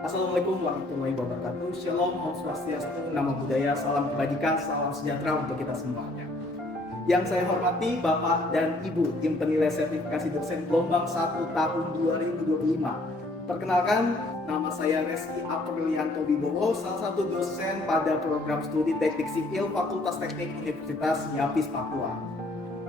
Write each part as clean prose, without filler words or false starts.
Assalamualaikum warahmatullahi wabarakatuh. Shalom, Om Swastiastu, Namo Buddhaya, salam kebajikan, salam sejahtera untuk kita semuanya. Yang saya hormati Bapak dan Ibu tim penilai sertifikasi dosen gelombang 1 tahun 2025. Perkenalkan, nama saya Reski Aprilianto Wibowo, salah satu dosen pada program studi Teknik Sipil Fakultas Teknik Universitas Yapis Papua.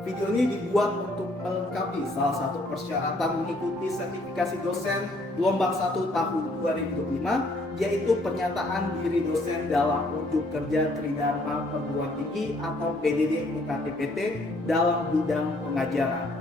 Video ini dibuat untuk melengkapi salah satu persyaratan mengikuti sertifikasi dosen gelombang 1 tahun 2025, yaitu pernyataan diri dosen dalam unjuk kerja Tridharma Perguruan Tinggi atau PDD UKT-PT dalam bidang pengajaran.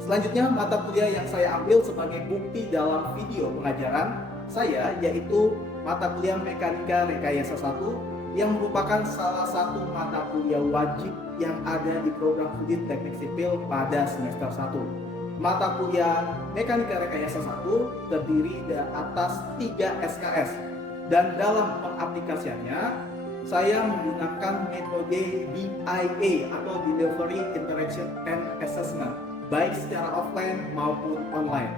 Selanjutnya, mata kuliah yang saya ambil sebagai bukti dalam video pengajaran saya yaitu mata kuliah Mekanika Rekayasa 1 yang merupakan salah satu mata kuliah wajib yang ada di program studi Teknik Sipil pada semester 1. Mata kuliah Mekanika Rekayasa 1 terdiri dari atas 3 SKS dan dalam pengaplikasiannya saya menggunakan metode DIA atau Delivery Interaction and Assessment baik secara offline maupun online.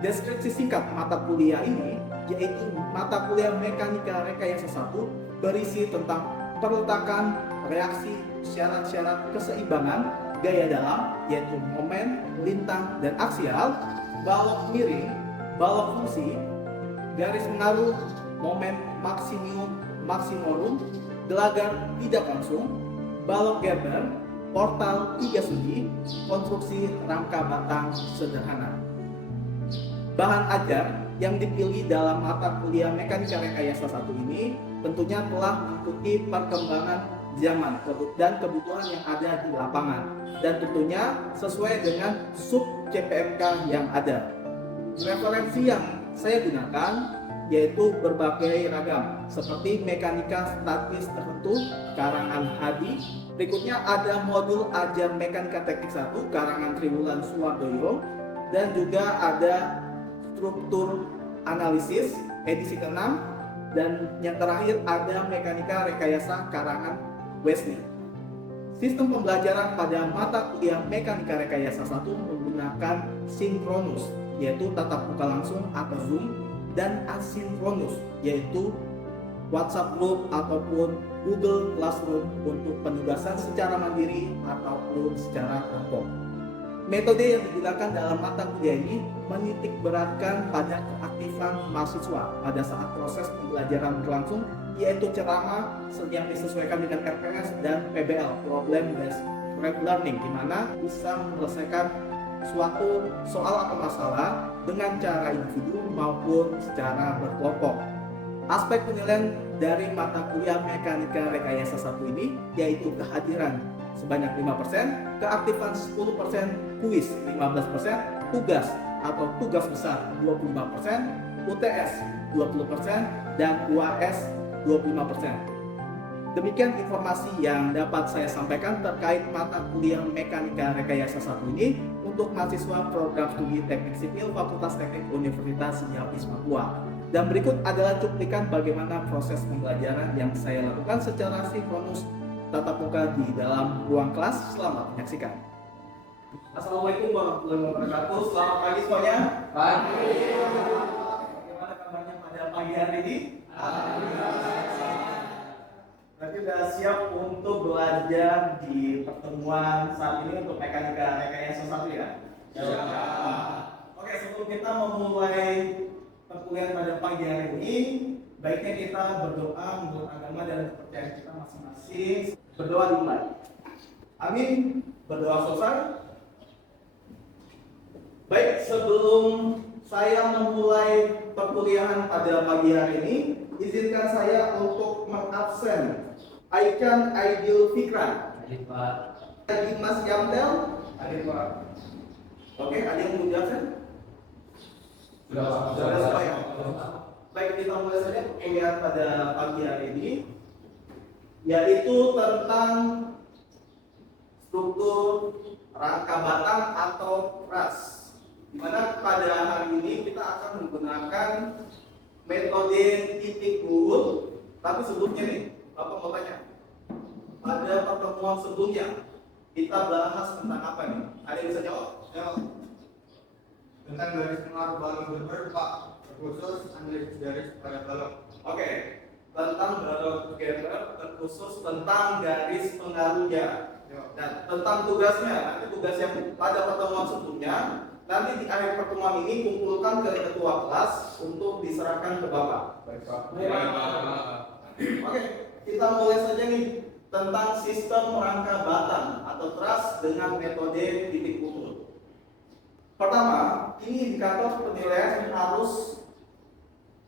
Deskripsi singkat mata kuliah ini yaitu mata kuliah Mekanika Rekayasa 1 berisi tentang perletakan, reaksi, syarat-syarat keseimbangan, gaya dalam, yaitu momen, lintang, dan aksial, balok miring, balok fungsi, garis mengaruh, momen maksimum, maksimorum, gelagar tidak langsung, balok Gerber, portal 3 segi, konstruksi rangka batang sederhana. Bahan ajar yang dipilih dalam mata kuliah Mekanika Rekayasa 1 ini tentunya telah mengikuti perkembangan zaman dan kebutuhan yang ada di lapangan dan tentunya sesuai dengan sub CPMK yang ada. Referensi yang saya gunakan yaitu berbagai ragam seperti mekanika statis tertentu karangan Hadi. Berikutnya ada modul ajar Mekanika Teknik 1 karangan Triwulan Suwardoyo dan juga ada struktur analisis edisi ke-6 dan yang terakhir ada Mekanika Rekayasa karangan Wesley. Sistem pembelajaran pada mata kuliah Mekanika Rekayasa 1 menggunakan sinkronus yaitu tatap muka langsung atau Zoom dan asinkronus yaitu WhatsApp group ataupun Google Classroom untuk penugasan secara mandiri ataupun secara kelompok. Metode yang digunakan dalam mata kuliah ini menitik beratkan pada keaktifan mahasiswa pada saat proses pembelajaran berlangsung, yaitu ceramah yang disesuaikan dengan RPS dan PBL (Problem Based Learning), di mana bisa menyelesaikan suatu soal atau masalah dengan cara individu maupun secara berkelompok. Aspek penilaian dari mata kuliah Mekanika Rekayasa 1 ini yaitu kehadiran sebanyak 5%, keaktifan 10%, kuis 15%, tugas atau tugas besar 25%, UTS 20%, dan UAS 25%. Demikian informasi yang dapat saya sampaikan terkait mata kuliah Mekanika Rekayasa 1 ini untuk mahasiswa program studi Teknik Sipil Fakultas Teknik Universitas Yapis Papua. Dan berikut adalah cuplikan bagaimana proses pembelajaran yang saya lakukan secara sinkronus tatap muka di dalam ruang kelas. Selamat menyaksikan. Assalamualaikum warahmatullahi wabarakatuh. Selamat pagi semuanya. Pagi. Bagaimana kabarnya pada pagi hari ini? Berarti sudah siap untuk belajar di pertemuan saat ini untuk Mekanika Rekayasa 1 ya? Ya. Oke, sebelum kita memulai perkuliahan pada pagi hari ini, baiknya kita berdoa menurut agama dan kepercayaan kita masing-masing. Berdoa dimulai. Amin. Berdoa selesai. Baik, sebelum saya memulai perkuliahan pada pagi hari ini, izinkan saya untuk mengabsen Aikan Aidil Fikran. Hadir Pak. Dimas Yamtel. Hadir Pak. Oke, ada yang mau absen? Sudah ya. Baik, kita mulai saja perkuliahan pada pagi hari ini, yaitu tentang struktur rangka batang atau ras. Di mana pada hari ini kita akan menggunakan metode titik lurus. Tapi sebelumnya nih, Bapak mau tanya, pada pertemuan sebelumnya kita bahas tentang apa nih? Ada yang bisa jawab? Jawab. Tentang garis pengaruh balok Hilbert, Pak, terkhusus analisis garis pada balok. Oke, tentang balok Hilbert, terkhusus tentang garis pengaruhnya. Dan tentang tugasnya, nanti tugas yang pada pertemuan sebelumnya, nanti di akhir pertemuan ini kumpulkan ke ketua kelas untuk diserahkan ke Bapak. Baik, Pak. Oke, kita mulai saja nih tentang sistem rangka batang atau truss dengan metode titik pukul. Pertama, ini indikator penilaian yang harus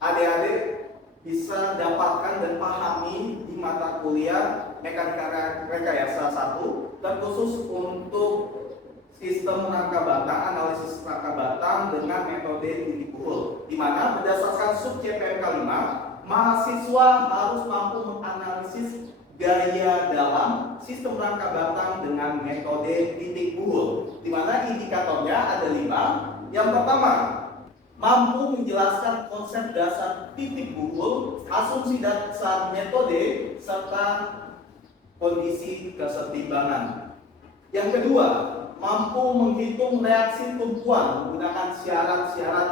adik-adik bisa dapatkan dan pahami di mata kuliah mekanika rekayasa 1, terkhusus untuk sistem rangka batang, analisis rangka batang dengan metode titik pukul, di mana berdasarkan sub CPMK 5, mahasiswa harus mampu menganalisis gaya dalam sistem rangka batang dengan metode titik pukul, di mana indikatornya ada 5. Yang pertama, mampu menjelaskan konsep dasar titik pukul, asumsi dasar metode, serta kondisi kesetimbangan. Yang kedua, mampu menghitung reaksi tumpuan menggunakan syarat-syarat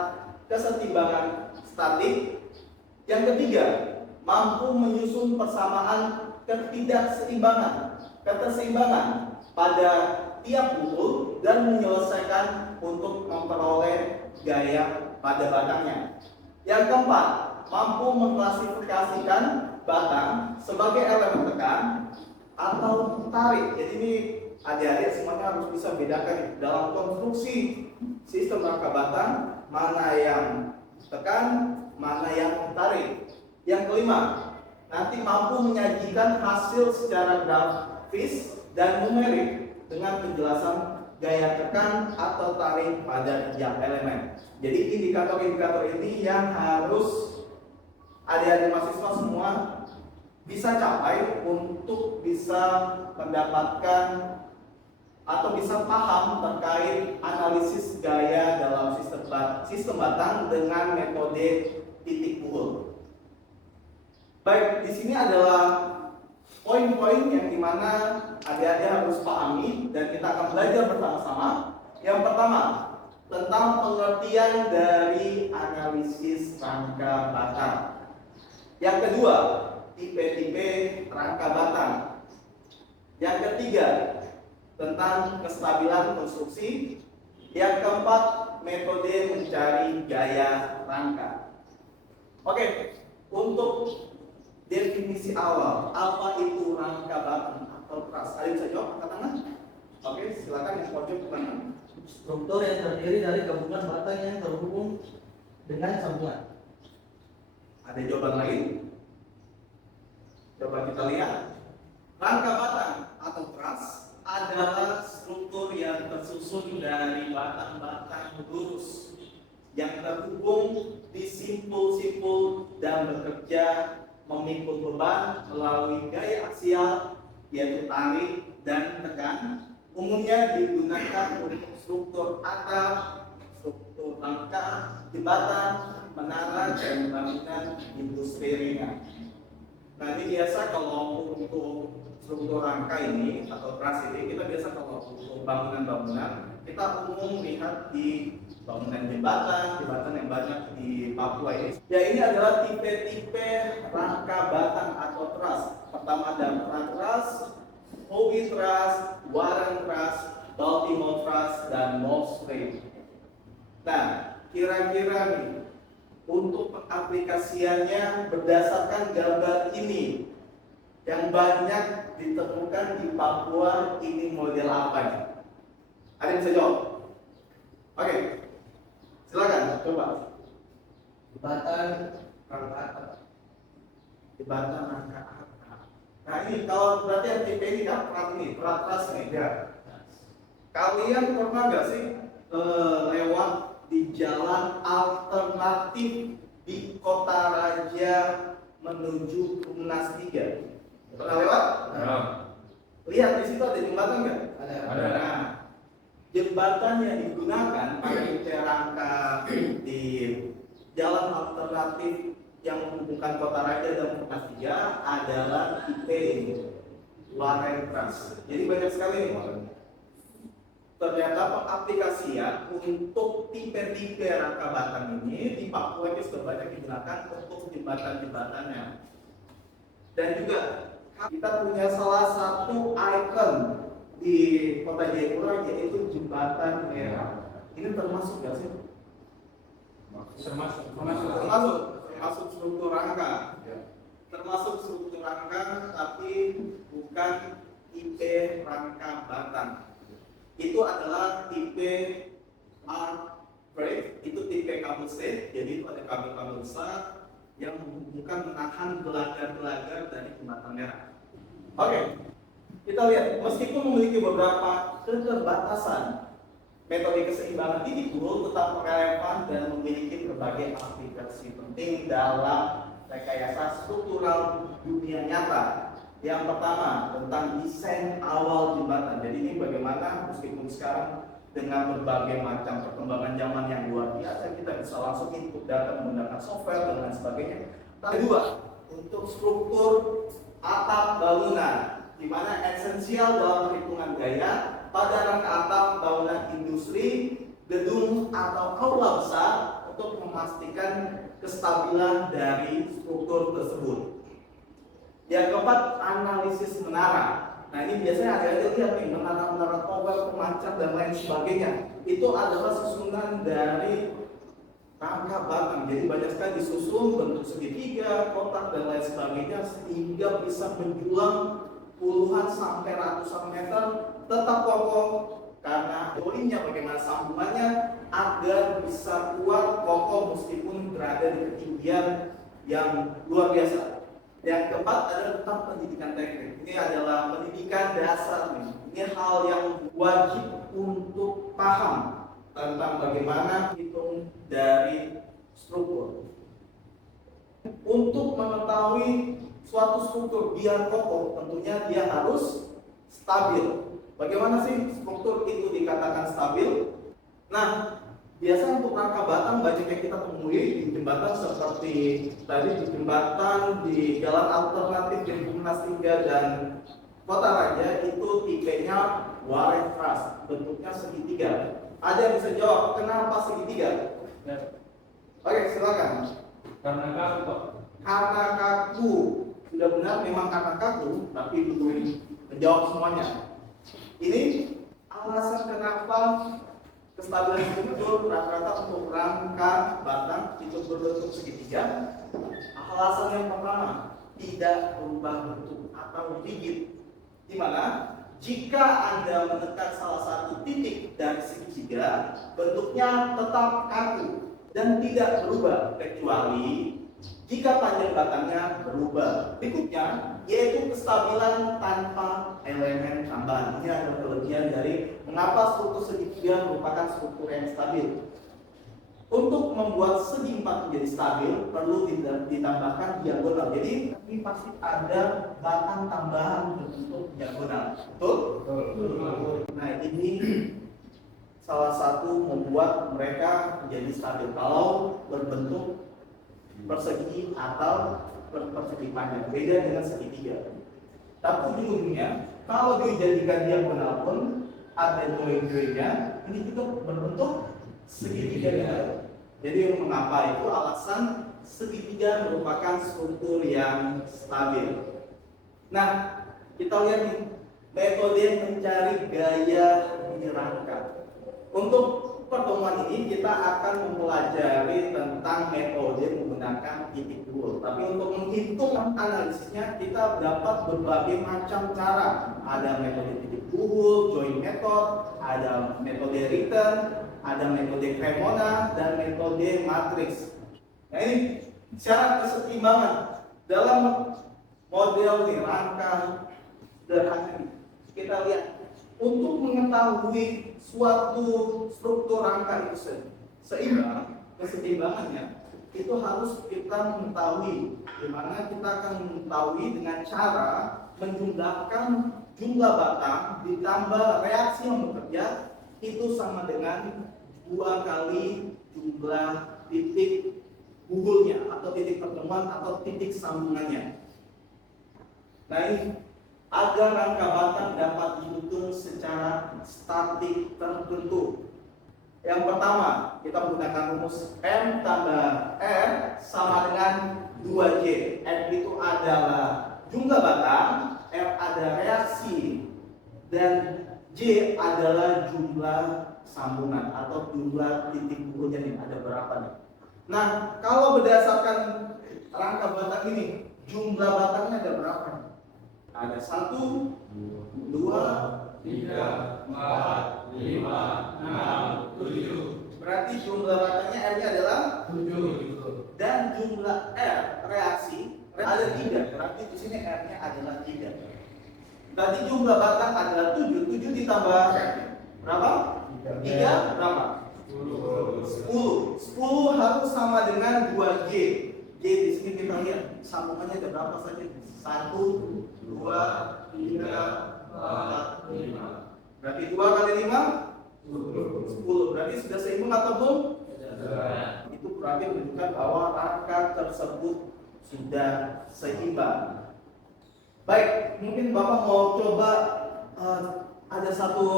kesetimbangan statik. Yang ketiga, mampu menyusun persamaan keterseimbangan pada tiap pukul dan menyelesaikan untuk memperoleh gaya pada batangnya. Yang keempat, mampu mengklasifikasikan batang sebagai elemen tekan atau tarik. Jadi ini adik-adik semuanya harus bisa bedakan dalam konstruksi sistem rangka batang mana yang tekan, mana yang tarik. Yang kelima, nanti mampu menyajikan hasil secara grafis dan numerik dengan penjelasan gaya tekan atau tarik pada tiap elemen. Jadi indikator-indikator ini yang harus adik-adik mahasiswa semua bisa capai untuk bisa mendapatkan atau bisa paham terkait analisis gaya dalam sistem batang dengan metode titik pukul. Baik, di sini adalah poin-poin yang dimana adik-adik harus pahami dan kita akan belajar bersama-sama. Yang pertama, tentang pengertian dari analisis rangka batang. Yang kedua, tipe-tipe rangka batang. Yang ketiga, tentang kestabilan konstruksi. Yang keempat, metode mencari gaya rangka. Oke, untuk definisi awal, apa itu rangka batang atau truss? Ada bisa jawab angkat tangan? Oke, silakan yang pojok ke kanan. Struktur yang terdiri dari gabungan batang yang terhubung dengan sambungan. Ada jawaban lain? Coba kita lihat. Rangka batang atau truss adalah struktur yang tersusun dari batang-batang lurus yang terhubung di simpul-simpul dan bekerja memikul beban melalui gaya aksial yaitu tarik dan tekan. Umumnya digunakan untuk struktur atap, struktur rangka, jembatan, menara, dan bangunan industri ringan. Nah, ini biasa kalau untuk struktur rangka ini atau truss ini, kita biasa kalau untuk bangunan-bangunan kita umum lihat di bangunan jembatan yang banyak di Papua ini. Ya, ini adalah tipe-tipe rangka batang atau truss. Pertama ada truss, Howe truss, Warren truss, Baltimore truss, dan Moss Street. Nah, kira-kira nih untuk pengaplikasiannya berdasarkan gambar ini yang banyak ditemukan di Papua, ini model apa nih? Ada yang bisa jawab? Oke, silakan coba. Jembatan rangka atap. Jembatan rangka atap. Nah ini kalau berarti yang tipe ini kan truss nih ya. Kalian pernah nggak sih lewat di jalan alternatif di Kota Raja menuju Rumnas 3? Pernah lewat? Ya. Lihat di situ ada jembatan nggak? Ada. Nah, jembatan yang digunakan pada tipe rangka di jalan alternatif yang menghubungkan Kota Raja dan Rumnas 3 adalah tipe ini, Warren Truss. Jadi banyak sekali nih. ternyata pengaplikasian untuk tipe-tipe rangka batang ini di Papua itu sudah banyak digunakan untuk jembatan-jembatannya. Dan juga kita punya salah satu ikon di Kota Jayapura, yaitu jembatan merah. Ini termasuk nggak sih? Termasuk struktur rangka. Termasuk struktur rangka, tapi bukan tipe rangka batang. Itu adalah tipe R-brake, itu tipe kabel set. Jadi itu ada kabel-kabel besar yang menghubungkan, menahan gelagar-gelagar dari jembatan merah. Oke, kita lihat, meskipun memiliki beberapa keterbatasan, metode keseimbangan titik dulu tetap relevan dan memiliki berbagai aplikasi penting dalam rekayasa struktural dunia nyata. Yang pertama, tentang desain awal jembatan. Jadi ini bagaimana meskipun sekarang dengan berbagai macam perkembangan zaman yang luar biasa, kita bisa langsung input data menggunakan software dan lain sebagainya. Kedua, untuk struktur atap bangunan, di mana esensial dalam perhitungan gaya pada rangka atap bangunan industri, gedung atau aula besar untuk memastikan kestabilan dari struktur tersebut. Yang keempat, analisis menara. Nah ini biasanya ada lihat nih, menara-menara tower, pemancar dan lain sebagainya. Itu adalah susunan dari rangka batang. Jadi banyak sekali disusun bentuk segitiga, kotak dan lain sebagainya, sehingga bisa menjulang puluhan sampai ratusan meter tetap kokoh karena joinnya bagaimana sambungannya agar bisa kuat kokoh meskipun berada di ketinggian yang luar biasa. Yang keempat adalah tentang pendidikan teknik. Ini adalah pendidikan dasar nih. Ini hal yang wajib untuk paham tentang bagaimana hitung dari struktur. Untuk mengetahui suatu struktur biar kokoh, tentunya dia harus stabil. Bagaimana sih struktur itu dikatakan stabil? Nah, biasa untuk rangka batang banyak yang kita temui di jembatan seperti tadi di jembatan di jalan alternatif di Bumnas 3 dan Kota Raja itu tipenya wire truss, bentuknya segitiga. Ada yang bisa jawab kenapa segitiga? Oke, silakan. Karena kaku. Karena kaku. Sudah benar memang karena kaku, tapi belum menjawab semuanya. Ini alasan kenapa kestabilan struktur rata-rata untuk rangka batang itu berbentuk segitiga. Alasan yang pertama, tidak berubah bentuk atau rigid. Di mana jika Anda menekan salah satu titik dari segitiga, bentuknya tetap kaku dan tidak berubah kecuali jika panjang batangnya berubah. Berikutnya yaitu kestabilan tanpa elemen tambahan. Ini adalah kelebihan dari mengapa struktur segitiga merupakan struktur yang stabil. Untuk membuat segi empat menjadi stabil perlu ditambahkan diagonal. Jadi ini pasti ada batang tambahan berbentuk diagonal. Betul? Nah ini salah satu membuat mereka menjadi stabil kalau berbentuk persegi atau persegi panjang, beda dengan segitiga. Tapi ujung-ujungnya kalau dijadikan diagonal pun ada join-joinnya, ini juga berbentuk segitiga juga. Jadi mengapa itu alasan segitiga merupakan struktur yang stabil. Nah, kita lihat nih metode mencari gaya di rangka. Untuk pertemuan ini kita akan mempelajari tentang metode menggunakan titik buhl. Tapi untuk menghitung analisisnya kita dapat berbagai macam cara. Ada metode titik buhl, join method, ada metode return, ada metode Cremona dan metode matriks. Nah ini syarat keseimbangan dalam model nih, rangka sederhana ini. Kita lihat untuk mengetahui suatu struktur rangka itu seimbang, keseimbangannya itu harus kita mengetahui, di mana kita akan mengetahui dengan cara menjumlahkan jumlah batang ditambah reaksi yang bekerja itu sama dengan 2 kali jumlah titik buhlnya atau titik pertemuan atau titik sambungannya. Nah ini agar rangka batang dapat dihitung secara statik tertentu. Yang pertama, kita menggunakan rumus M tambah R sama dengan 2J. M itu adalah jumlah batang, R ada reaksi, dan J adalah jumlah sambungan atau jumlah titik bukunya nih, ada berapa nih. Nah, kalau berdasarkan rangka batang ini, jumlah batangnya ada berapa nih? Ada 1, 2, 3, 4, 5, 6, 7. berarti jumlah batangnya R-nya adalah 7. dan jumlah R reaksi ada 3, berarti di sini R-nya adalah 3. Berarti jumlah batang adalah 7, 7 ditambah berapa? 3 berapa? 10. 10 harus sama dengan 2J. J di sini kita lihat sambungannya ada berapa saja? 1, 2, 3, 4, 5. Berarti 2 kali 5 10. Berarti sudah seimbang atau belum? Itu berarti menunjukkan bahwa rangka tersebut sudah seimbang. Baik, mungkin Bapak mau coba ada satu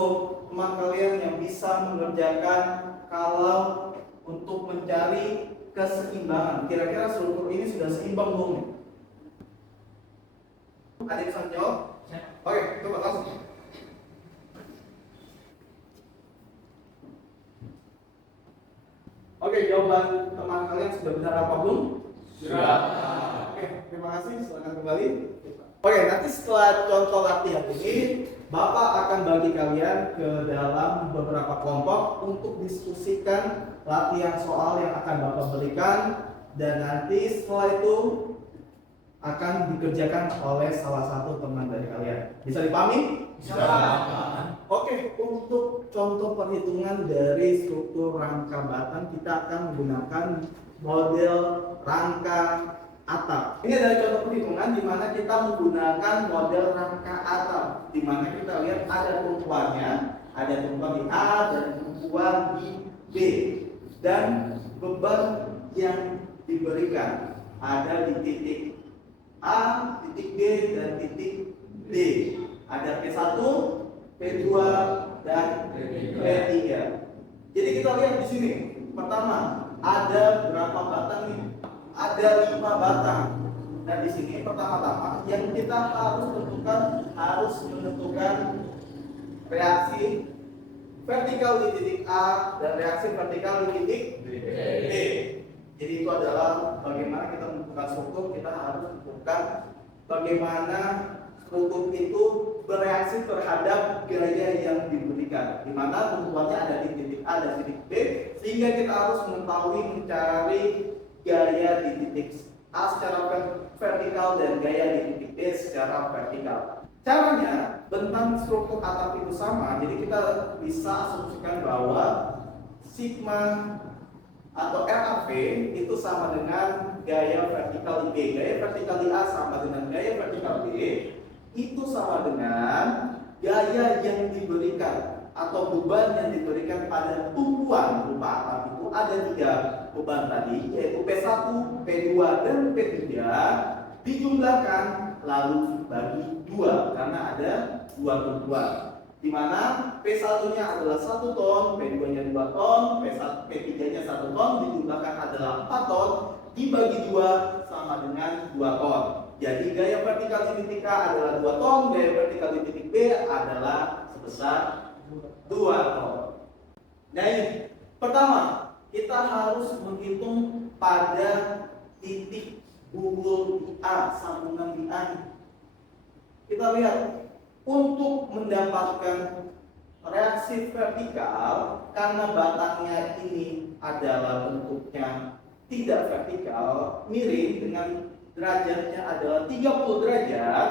teman kalian yang bisa mengerjakan kalau untuk mencari keseimbangan. Kira-kira struktur ini sudah seimbang belum? Ada yang bisa jawab? Oke, coba langsung. Oke, jawaban teman kalian sudah benar apa belum? Sudah. Oke, terima kasih. Silakan kembali. Oke, nanti setelah contoh latihan ini, Bapak akan bagi kalian ke dalam beberapa kelompok untuk diskusikan latihan soal yang akan Bapak berikan, dan nanti setelah itu akan dikerjakan oleh salah satu teman dari kalian. Bisa dipahami? Bisa. Oke, untuk contoh perhitungan dari struktur rangka batang, kita akan menggunakan model rangka atap. Ini adalah contoh perhitungan di mana kita menggunakan model rangka atap, di mana kita lihat ada tumpuannya, ada tumpuan di A dan tumpuan di B, dan beban yang diberikan ada di titik A, titik B, dan titik D. Ada P1, P2, dan P3. Jadi kita lihat di sini. Pertama, ada berapa batang nih? Ada 5 batang. Dan di sini pertama-tama yang kita harus menentukan reaksi vertikal di titik A dan reaksi vertikal di titik B. Jadi itu adalah bagaimana kita menentukan struktur, kita harus menentukan bagaimana struktur itu bereaksi terhadap gaya yang diberikan, di mana tentuannya ada di titik A dan titik B, sehingga kita harus mengetahui mencari gaya di titik A secara vertikal dan gaya di titik B secara vertikal. Caranya, bentang struktur atap itu sama, jadi kita bisa asumsikan bahwa sigma atau RAV itu sama dengan gaya vertikal di B. Gaya vertikal di A sama dengan gaya vertikal B, itu sama dengan gaya yang diberikan atau beban yang diberikan pada tumpuan berupa atap. Itu ada 3 beban tadi, yaitu P1, P2, dan P3, dijumlahkan lalu bagi 2 karena ada 2 tumpuan, di mana P1-nya adalah 1 ton, P2-nya 2 ton, P3-nya 1 ton, dijumlahkan adalah 4 ton, dibagi 2 sama dengan 2 ton. Jadi gaya vertikal di titik A adalah 2 ton, gaya vertikal di titik B adalah sebesar 2 ton. Nah ini, pertama, kita harus menghitung pada titik bubul di A, sambungan di A. Kita lihat, untuk mendapatkan reaksi vertikal, karena batangnya ini adalah bentuknya tidak vertikal, miring dengan derajatnya adalah 30 derajat,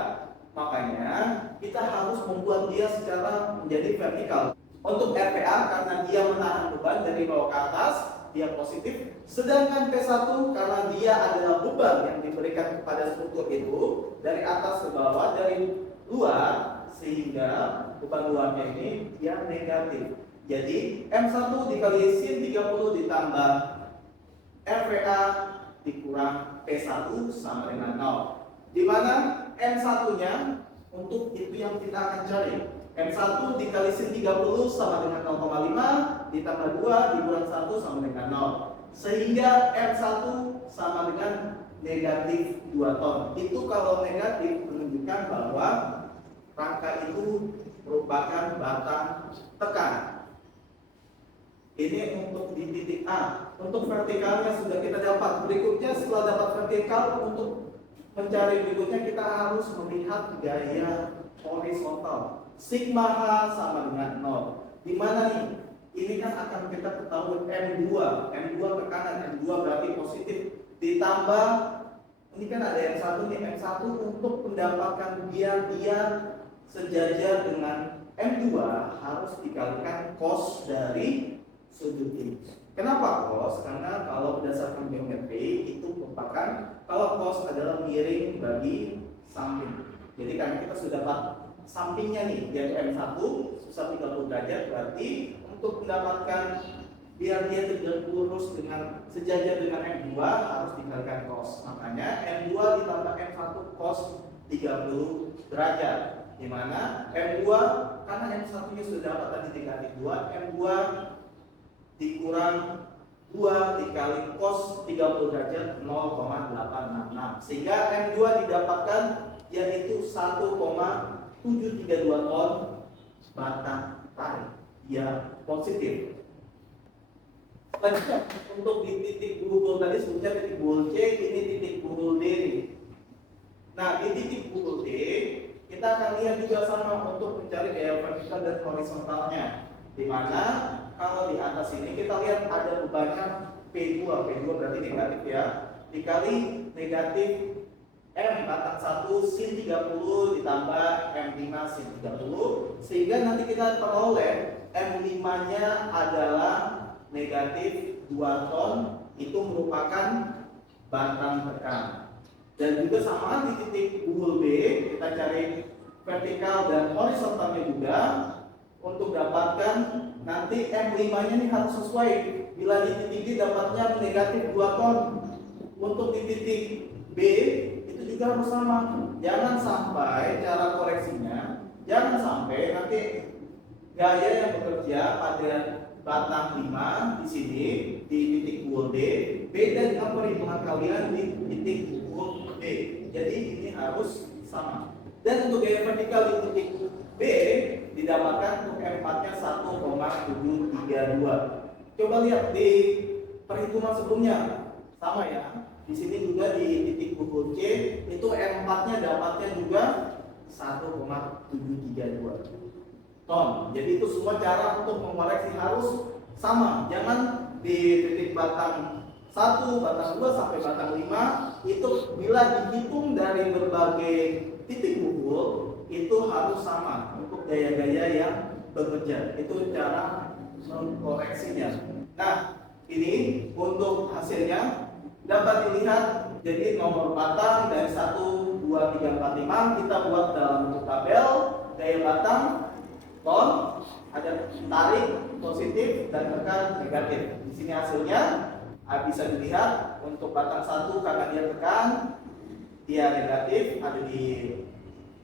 makanya kita harus membuat dia secara menjadi vertikal. Untuk RPA, karena dia menahan beban dari bawah ke atas, dia positif. Sedangkan P1 karena dia adalah beban yang diberikan kepada struktur itu dari atas ke bawah, dari luar, sehingga beban luarnya ini dia negatif. Jadi M1 dikali sin 30 ditambah RPA dikurang P1 sama dengan 0. Di mana M1-nya Untuk itu yang kita akan cari. M1 dikali sin 30 sama dengan 0,5 ditambah 2 dikurang 1 sama dengan 0. Sehingga M1 sama dengan negatif 2 ton. Itu kalau negatif menunjukkan bahwa rangka itu merupakan batang tekan. Ini untuk di titik A. Untuk vertikalnya sudah kita dapat. Berikutnya setelah dapat vertikal, untuk mencari berikutnya kita harus melihat gaya horizontal. Sigma H sama dengan 0. Di mana nih? Ini kan akan kita ketahui M2 ke kanan, M2 berarti positif. Ditambah, ini kan ada M1 nih, M1 untuk mendapatkan biar dia sejajar dengan M2 harus dikalikan cos dari sudut ini. Kenapa cos? Karena kalau berdasarkan geometri itu merupakan kalau cos adalah miring bagi samping. Jadi karena kita sudah dapat sampingnya nih, yaitu M1 susah 30 derajat, berarti untuk mendapatkan biar dia tidak lurus dengan sejajar dengan M2 harus dikalikan cos. Makanya M2 ditambah M1 cos 30 derajat. Di mana M2 karena M1 nya sudah dapat tadi negatif 2, M2 dikurang 2 dikali cos 30 derajat 0,866. Sehingga M2 didapatkan yaitu 1,732 ton batang tarik yang positif. Selanjutnya untuk di titik buhul tadi sebutnya titik buhul C, ini titik buhul D. Nah di titik buhul D kita akan lihat juga sama untuk mencari gaya vertikal dan horizontalnya. Di mana kalau di atas ini kita lihat ada bebannya P2 berarti negatif ya, dikali negatif M batang 1 sin 30 ditambah M5 sin 30, sehingga nanti kita peroleh M5 nya adalah negatif 2 ton, itu merupakan batang tekan. Dan juga sama di titik buhul B kita cari vertikal dan horizontalnya juga untuk dapatkan nanti M5 nya ini harus sesuai. Bila di titik D dapatnya negatif 2 ton, untuk di titik B itu juga harus sama. Jangan sampai cara koreksinya, jangan sampai nanti gaya yang bekerja pada batang 5 di sini di titik buhul D beda dengan perhitungan kalian di titik buhul D. Jadi ini harus sama. Dan untuk gaya vertikal di titik B didapatkan untuk M4 nya 1,732. Coba lihat di perhitungan sebelumnya sama ya. Di sini juga di titik buhul C itu M4 nya dapatnya juga 1,732 ton. Jadi itu semua cara untuk mengoreksi harus sama. Jangan di titik batang 1, batang 2 sampai batang 5 itu bila dihitung dari berbagai titik buhul itu harus sama untuk gaya-gaya yang bekerja. Itu cara mengkoreksinya. Nah, ini untuk hasilnya dapat dilihat. Jadi nomor batang dari 1, 2, 3, 4, 5 kita buat dalam bentuk tabel. Gaya batang ton, ada tarik positif dan tekan negatif. Di sini hasilnya bisa dilihat untuk batang 1 karena dia tekan, dia negatif, ada di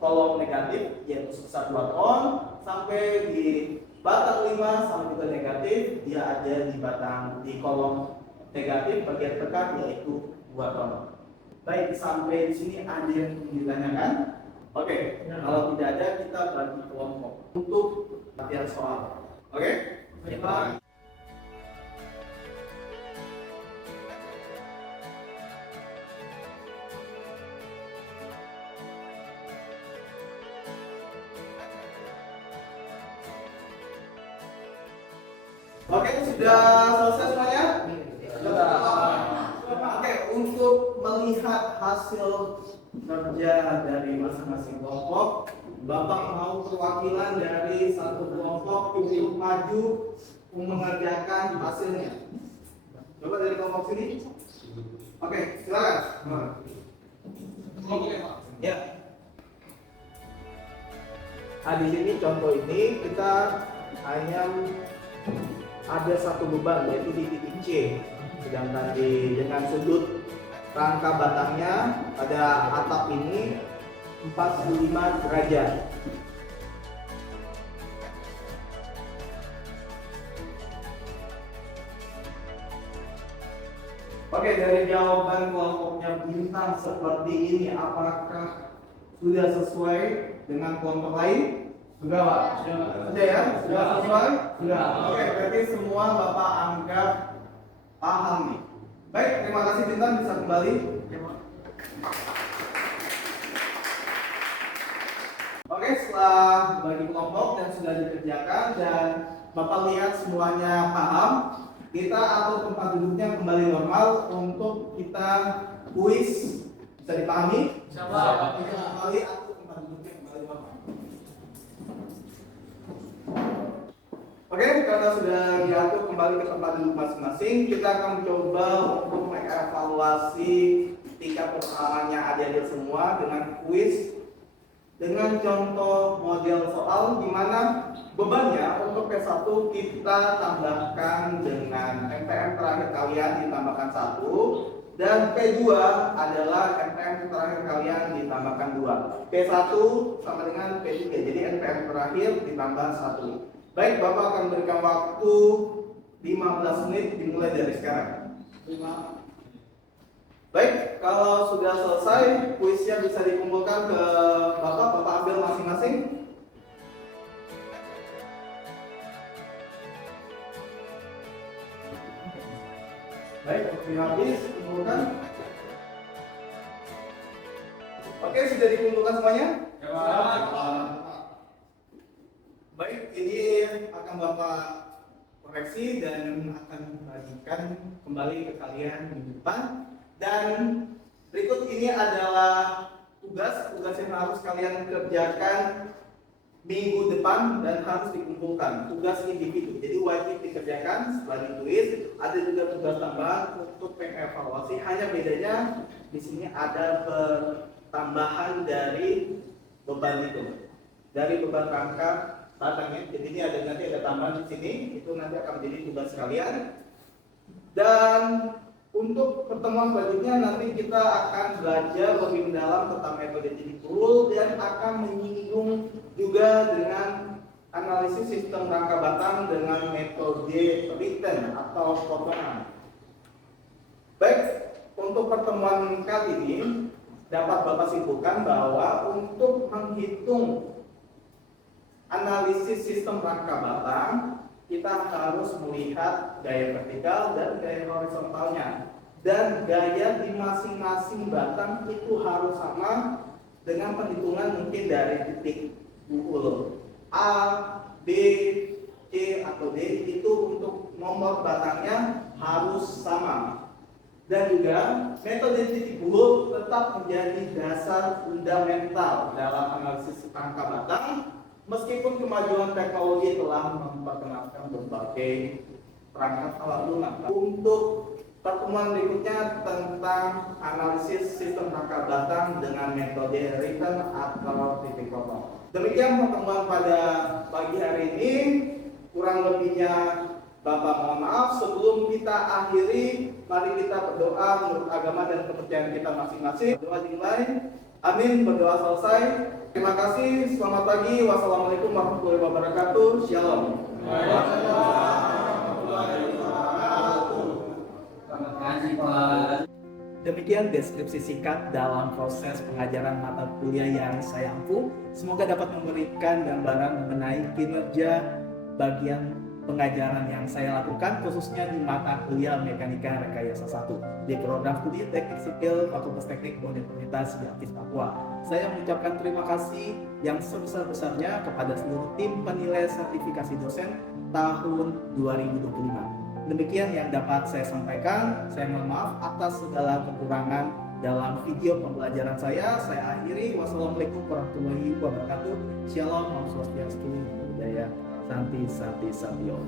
kolom negatif yaitu sebesar 2 ton, sampai di batang 5 sama juga negatif, dia ada di kolom negatif bagian tekan yaitu 2 ton. Baik, sampai di sini ada yang ditanyakan? Oke, kalau tidak ada kita bagi kelompok untuk latihan soal. Oke? Baik. Oke, sudah selesai semuanya? Sudah. Oke, untuk melihat hasil kerja dari masing-masing kelompok, Bapak mau perwakilan dari satu kelompok untuk maju mengerjakan hasilnya. Coba dari kelompok sini. Oke, silakan. Ya. Nah, di sini contoh ini kita hanya ada satu beban yaitu di titik C, sedangkan dengan sudut rangka batangnya pada atap ini 45 derajat. Oke, dari jawaban kelompoknya bintang seperti ini, apakah sudah sesuai dengan kelompok lain? Sudah, Pak. Sudah ya? Sudah sesuai? Sudah. Oke, berarti semua Bapak anggap paham nih. Baik, terima kasih Bintang, bisa kembali. Oke, setelah bagi kelompok dan sudah dikerjakan dan Bapak lihat semuanya paham, kita atur tempat duduknya kembali normal untuk kita kuis. Bisa dipahami? Bisa, Pak. Kita kembali atur tempat duduknya kembali normal. Oke, karena sudah diatur kembali ke tempat duduk masing-masing, kita akan mencoba untuk mengevaluasi tingkat pemahamannya adik-adik semua dengan kuis dengan contoh model soal di mana bebannya untuk P1 kita tambahkan dengan MTM terakhir kalian ditambahkan 1 dan P2 adalah MTM terakhir kalian ditambahkan 2. P1 sama dengan P3, jadi MTM terakhir ditambah 1. Baik, Bapak akan berikan waktu 15 menit dimulai dari sekarang. Baik, kalau sudah selesai, kuisnya bisa dikumpulkan ke Bapak ambil masing-masing. Baik, waktu habis, kumpulkan. Oke, sudah dikumpulkan semuanya? Ya, Pak. Baik, ini akan Bapak koreksi dan akan bagikan kembali ke kalian minggu depan. Dan berikut ini adalah tugas yang harus kalian kerjakan minggu depan dan harus dikumpulkan. Tugas individu, jadi wajib dikerjakan setelah ditulis. Ada juga tugas tambahan untuk pengevaluasi. Hanya bedanya di sini ada tambahan dari beban itu, dari beban rangka batangnya. Jadi ini nanti ada tambahan di sini. Itu nanti akan menjadi tugas kalian. Dan untuk pertemuan selanjutnya nanti kita akan belajar lebih mendalam tentang metode titik rule dan akan menyinggung juga dengan analisis sistem rangka batang dengan metode written atau potongan. Baik, untuk pertemuan kali ini dapat Bapak simpulkan bahwa untuk menghitung analisis sistem rangka batang kita harus melihat gaya vertikal dan gaya horizontalnya, dan gaya di masing-masing batang itu harus sama dengan perhitungan mungkin dari titik buul A, B, C atau D itu untuk nomor batangnya harus sama. Dan juga metode titik buul tetap menjadi dasar fundamental dalam analisis rangka batang. Meskipun kemajuan teknologi telah memperkenalkan berbagai perangkat alat lunak. Untuk pertemuan berikutnya tentang analisis sistem rangka batang dengan metode written atau titik potong. Demikian pertemuan pada pagi hari ini. Kurang lebihnya Bapak mohon maaf. Sebelum kita akhiri, mari kita berdoa menurut agama dan kepercayaan kita masing-masing. Doa dimulai. Amin, berdoa selesai. Terima kasih, selamat pagi. Wassalamualaikum warahmatullahi wabarakatuh. Shalom. Selamat pagi, Pak. Demikian deskripsi singkat dalam proses pengajaran mata kuliah yang saya ampuh. Semoga dapat memberikan gambaran mengenai kinerja bagian pengajaran yang saya lakukan, khususnya di mata kuliah Mekanika Rekayasa 1 di program studi Teknik Sipil Fakultas Teknik Universitas Diapis Papua. Saya mengucapkan terima kasih yang sebesar-besarnya kepada seluruh tim penilai sertifikasi dosen tahun 2025. Demikian yang dapat saya sampaikan. Saya mohon maaf atas segala kekurangan dalam video pembelajaran saya. Saya akhiri. Wassalamualaikum warahmatullahi wabarakatuh. Shalom, Om Swastiastu, Namo Buddhaya, Santi Santi Sabio.